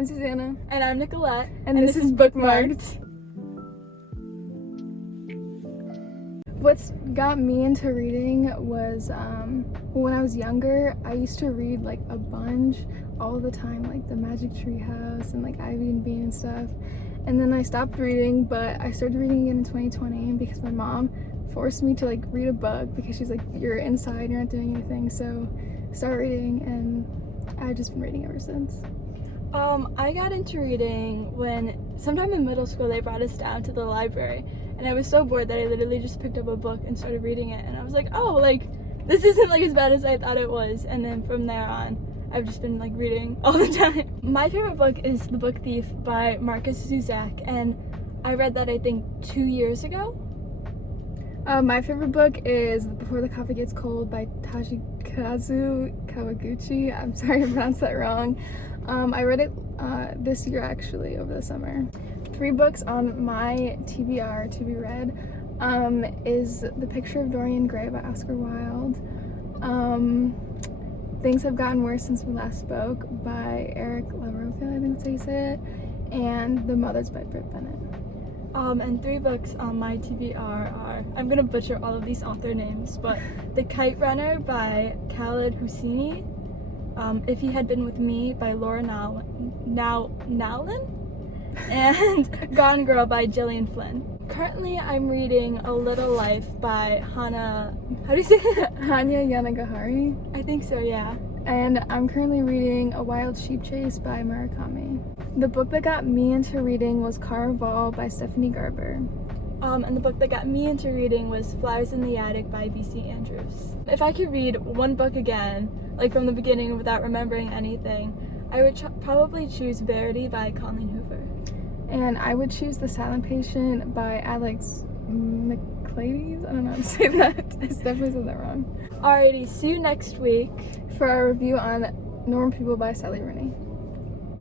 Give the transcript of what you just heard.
I'm Zuzanna. And I'm Nicolette. And this is Bookmarked. What's got me into reading was when I was younger, I used to read like a bunch all the time, like The Magic Tree House and like Ivy and Bean and stuff. And then I stopped reading, but I started reading again in 2020 because my mom forced me to like read a book because she's like, you're inside, you're not doing anything, so start reading, and I've just been reading ever since. I got into reading when sometime in middle school they brought us down to the library, and I was so bored that I literally just picked up a book and started reading it, and I was like, oh, like this isn't like as bad as I thought it was. And then from there on I've just been like reading all the time. My favorite book is The Book Thief by Marcus Zusak, and I read that I think 2 years ago. My favorite book is Before the Coffee Gets Cold by Toshikazu Kawaguchi. I'm sorry I pronounced that wrong. I read it this year actually, over the summer. 3 books on my TBR to be read is The Picture of Dorian Gray by Oscar Wilde, Things Have Gotten Worse Since We Last Spoke by Eric LaRocca, I think that's how you say it, and The Mothers by Britt Bennett. And 3 books on my TBR are, I'm gonna butcher all of these author names, but The Kite Runner by Khaled Hosseini, If He Had Been With Me by Laura Nowlin, and Gone Girl by Gillian Flynn. Currently I'm reading A Little Life by Hanya Yanagihara. I think so, yeah. And I'm currently reading A Wild Sheep Chase by Murakami. The book that got me into reading was Caraval by Stephanie Garber. And the book that got me into reading was Flowers in the Attic by V.C. Andrews. If I could read one book again, like from the beginning without remembering anything, I would probably choose Verity by Colleen Hoover. And I would choose The Silent Patient by Alex Nicolette. I don't know how to say that. I definitely said that wrong. Alrighty, see you next week for our review on Normal People by Sally Rooney.